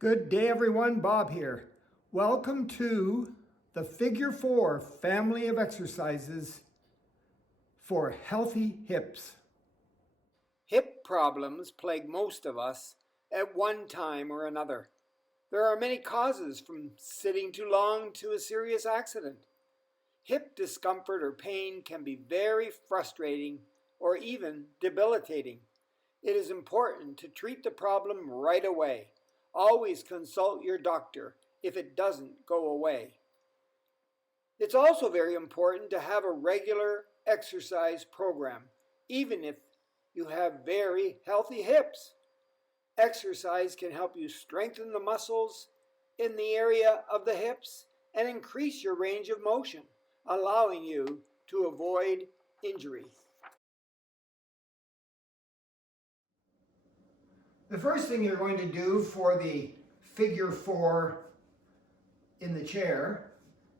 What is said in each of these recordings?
Good day everyone, Bob here. Welcome to the Figure 4 family of exercises for healthy hips. Hip problems plague most of us at one time or another. There are many causes, from sitting too long to a serious accident. Hip discomfort or pain can be very frustrating or even debilitating. It is important to treat the problem right away. Always consult your doctor if it doesn't go away. It's also very important to have a regular exercise program, even if you have very healthy hips. Exercise can help you strengthen the muscles in the area of the hips and increase your range of motion, allowing you to avoid injury. The first thing you're going to do for the figure 4 in the chair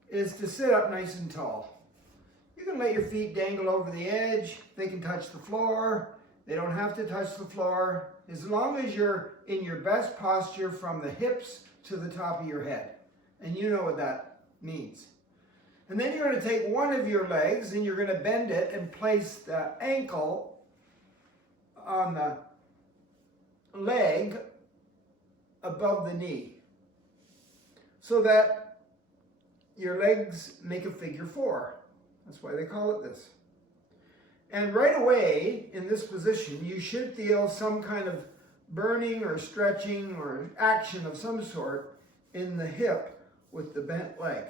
is to sit up nice and tall. You can let your feet dangle over the edge. They can touch the floor. They don't have to touch the floor, as long as you're in your best posture from the hips to the top of your head. And you know what that means. And then you're going to take one of your legs and you're going to bend it and place the ankle on the leg above the knee, so that your legs make a figure 4. That's why they call it this. And right away in this position, you should feel some kind of burning or stretching or action of some sort in the hip with the bent leg.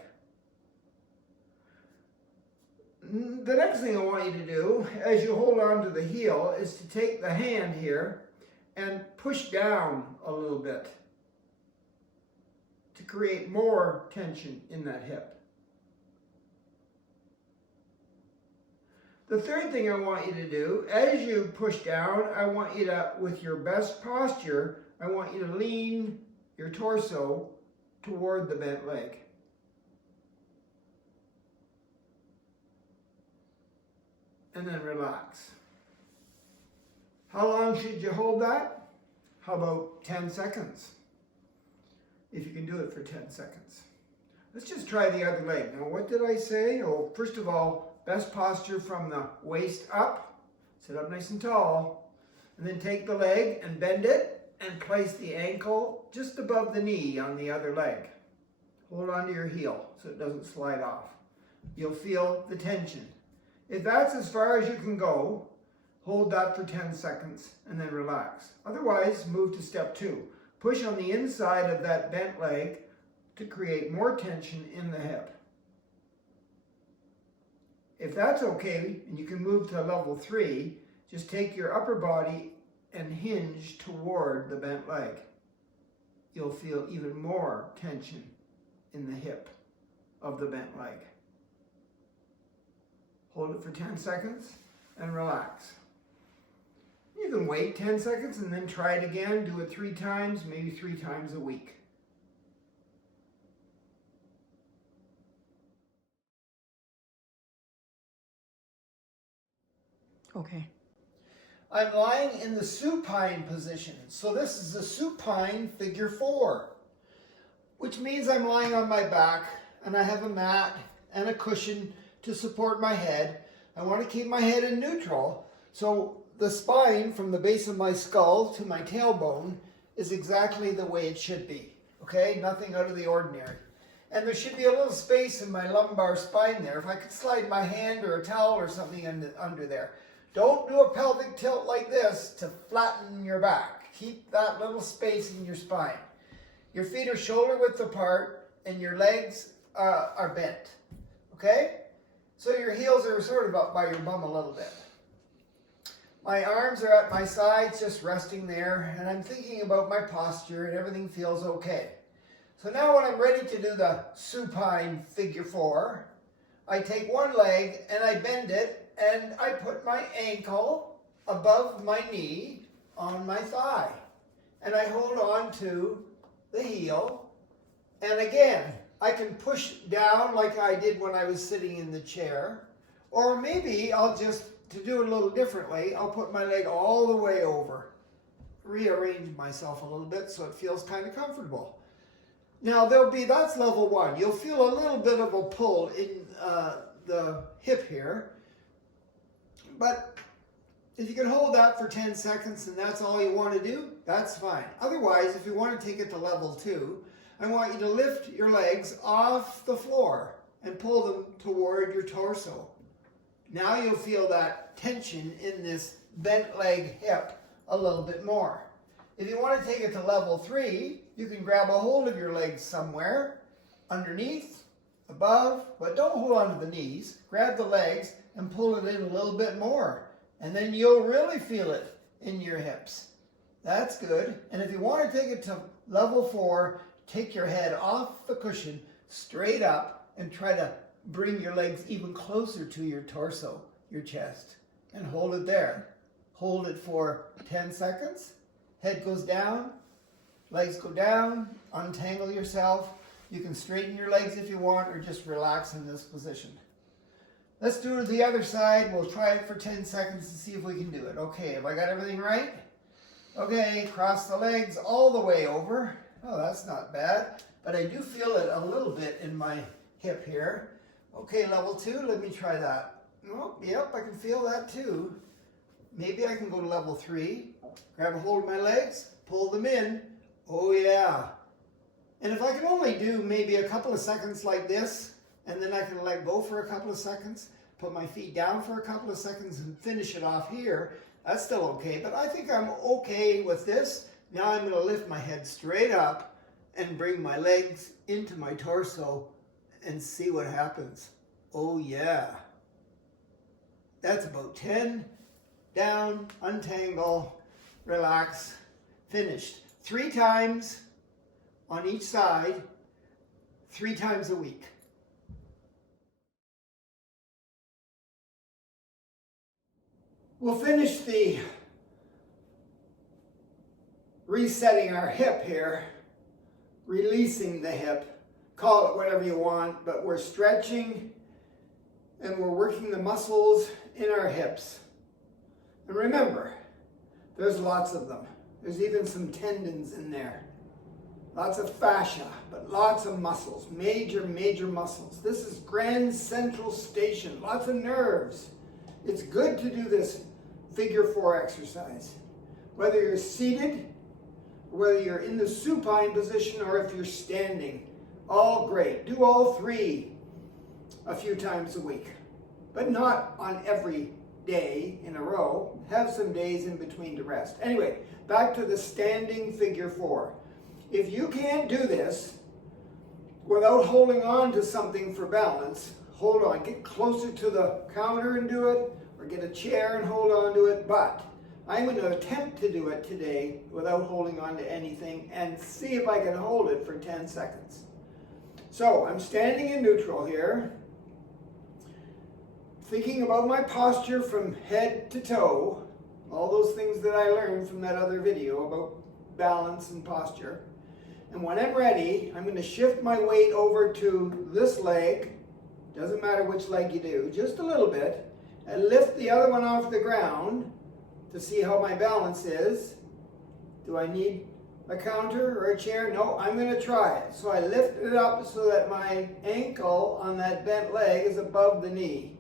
The next thing I want you to do as you hold on to the heel is to take the hand here and push down a little bit to create more tension in that hip. The third thing I want you to do, as you push down, I want you to, with your best posture, I want you to lean your torso toward the bent leg. And then relax. How long should you hold that? How about 10 seconds? If you can do it for 10 seconds. Let's just try the other leg. Now, what did I say? Oh, first of all, best posture from the waist up. Sit up nice and tall. And then take the leg and bend it and place the ankle just above the knee on the other leg. Hold on to your heel so it doesn't slide off. You'll feel the tension. If that's as far as you can go, hold that for 10 seconds and then relax. Otherwise, move to step 2. Push on the inside of that bent leg to create more tension in the hip. If that's okay, and you can move to level 3, just take your upper body and hinge toward the bent leg. You'll feel even more tension in the hip of the bent leg. Hold it for 10 seconds and relax. You can wait 10 seconds and then try it again. Do it 3 times, maybe 3 times a week. Okay. I'm lying in the supine position. So this is the supine figure 4, which means I'm lying on my back and I have a mat and a cushion to support my head. I want to keep my head in neutral, so the spine from the base of my skull to my tailbone is exactly the way it should be. Okay, nothing out of the ordinary. And there should be a little space in my lumbar spine there. If I could slide my hand or a towel or something under there. Don't do a pelvic tilt like this to flatten your back. Keep that little space in your spine. Your feet are shoulder width apart and your legs are bent. Okay? So your heels are sort of up by your bum a little bit. My arms are at my sides, just resting there, and I'm thinking about my posture and everything feels okay. So now when I'm ready to do the supine figure 4, I take one leg and I bend it and I put my ankle above my knee on my thigh. And I hold on to the heel. And again, I can push down like I did when I was sitting in the chair. Or maybe I'll just, to do it a little differently, I'll put my leg all the way over, rearrange myself a little bit so it feels kind of comfortable. Now that's level 1. You'll feel a little bit of a pull in the hip here, but if you can hold that for 10 seconds and that's all you want to do, that's fine. Otherwise, if you want to take it to level 2, I want you to lift your legs off the floor and pull them toward your torso. Now you'll feel that tension in this bent leg hip a little bit more. If you want to take it to level 3, you can grab a hold of your legs somewhere, underneath, above, but don't hold on to the knees. Grab the legs and pull it in a little bit more. And then you'll really feel it in your hips. That's good. And if you want to take it to level 4, take your head off the cushion, straight up, and try to bring your legs even closer to your torso, your chest, and hold it there. Hold it for 10 seconds. Head goes down, legs go down, untangle yourself. You can straighten your legs if you want, or just relax in this position. Let's do the other side. We'll try it for 10 seconds and see if we can do it. Okay, have I got everything right? Okay, cross the legs all the way over. Oh, that's not bad, but I do feel it a little bit in my hip here. Okay, level 2, let me try that. Oh, yep, I can feel that too. Maybe I can go to level 3. Grab a hold of my legs, pull them in. Oh yeah. And if I can only do maybe a couple of seconds like this, and then I can let go for a couple of seconds, put my feet down for a couple of seconds and finish it off here, that's still okay. But I think I'm okay with this. Now I'm going to lift my head straight up and bring my legs into my torso and see what happens. Oh yeah. That's about 10. Down, untangle, relax, finished. 3 times on each side, 3 times a week. We'll finish the resetting our hip here, releasing the hip. Call it whatever you want, but we're stretching and we're working the muscles in our hips. And remember, there's lots of them. There's even some tendons in there. Lots of fascia, but lots of muscles, major muscles. This is grand central station, lots of nerves. It's good to do this figure 4 exercise. Whether you're seated, whether you're in the supine position, or if you're standing, all great. Do all 3 a few times a week, but not on every day in a row. Have some days in between to rest. Anyway, back to the standing figure 4. If you can't do this without holding on to something for balance, hold on, get closer to the counter and do it, or get a chair and hold on to it, but I'm going to attempt to do it today without holding on to anything and see if I can hold it for 10 seconds. So I'm standing in neutral here, thinking about my posture from head to toe, all those things that I learned from that other video about balance and posture. And when I'm ready, I'm going to shift my weight over to this leg, doesn't matter which leg you do, just a little bit, and lift the other one off the ground to see how my balance is. Do I need a counter or a chair? No, I'm going to try it. So I lift it up so that my ankle on that bent leg is above the knee.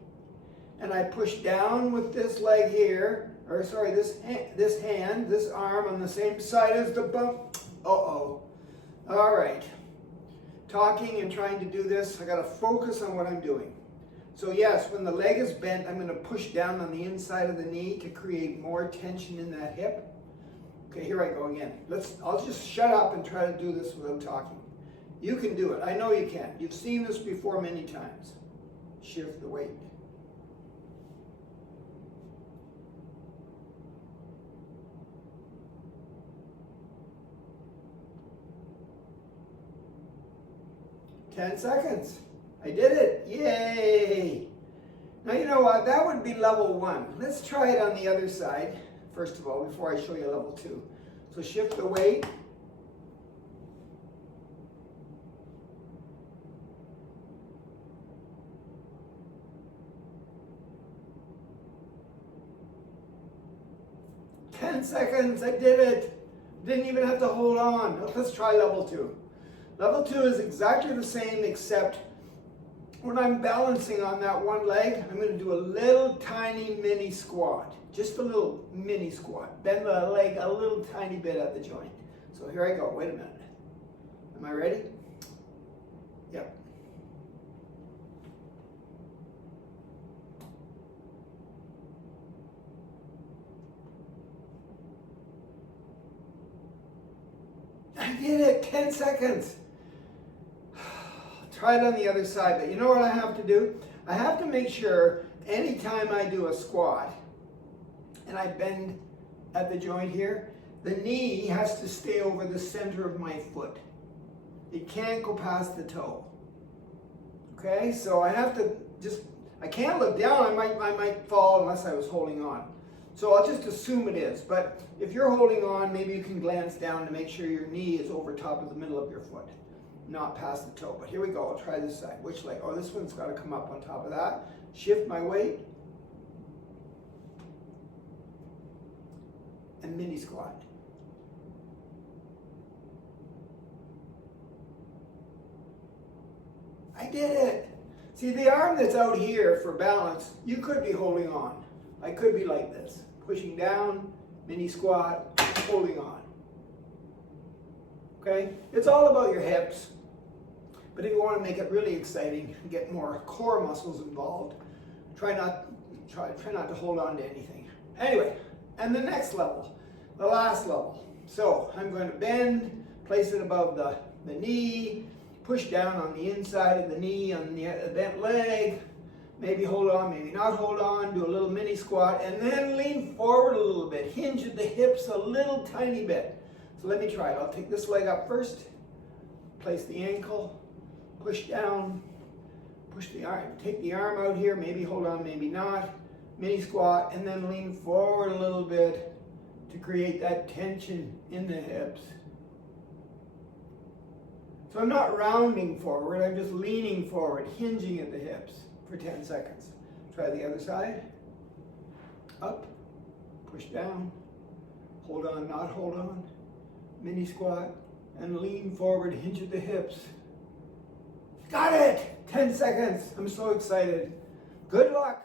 And I push down with this leg here, or sorry, this arm on the same side as the bump. Uh-oh. All right. Talking and trying to do this, I got to focus on what I'm doing. So yes, when the leg is bent, I'm going to push down on the inside of the knee to create more tension in that hip. Okay, here I go again. I'll just shut up and try to do this without talking. You can do it. I know you can. You've seen this before many times. Shift the weight. Ten seconds. I did it. Yay! Now you know what? That would be level 1. Let's try it on the other side, first of all, before I show you level 2. So shift the weight. "10 seconds, I did it." Didn't even have to hold on. Let's try level 2. Level 2 is exactly the same, except when I'm balancing on that one leg, I'm going to do a little tiny mini squat. Just a little mini squat. Bend the leg a little tiny bit at the joint. So here I go. Wait a minute. Am I ready? Yep. I did it. 10 seconds. Try it on the other side, but you know what I have to do? I have to make sure anytime I do a squat and I bend at the joint here, the knee has to stay over the center of my foot. It can't go past the toe. Okay, so I have to I can't look down, I might fall unless I was holding on. So I'll just assume it is, but if you're holding on, maybe you can glance down to make sure your knee is over top of the middle of your foot, not past the toe. But here we go, I'll try this side. Which leg? Oh, this one's got to come up on top of that. Shift my weight. And mini squat. I did it. See, the arm that's out here for balance, you could be holding on. I could be like this, pushing down, mini squat, holding on. Okay? It's all about your hips. But if you want to make it really exciting and get more core muscles involved, try not to hold on to anything. Anyway, and the next level, the last level. So I'm going to bend, place it above the knee, push down on the inside of the knee on the bent leg, maybe hold on, maybe not hold on, do a little mini squat, and then lean forward a little bit, hinge at the hips a little tiny bit. So let me try it. I'll take this leg up first, place the ankle, push down, push the arm, take the arm out here, maybe hold on, maybe not, mini squat, and then lean forward a little bit to create that tension in the hips. So I'm not rounding forward, I'm just leaning forward, hinging at the hips for 10 seconds. Try the other side. Up, push down, hold on, not hold on, mini squat, and lean forward, hinge at the hips. Got it! 10 seconds. I'm so excited. Good luck.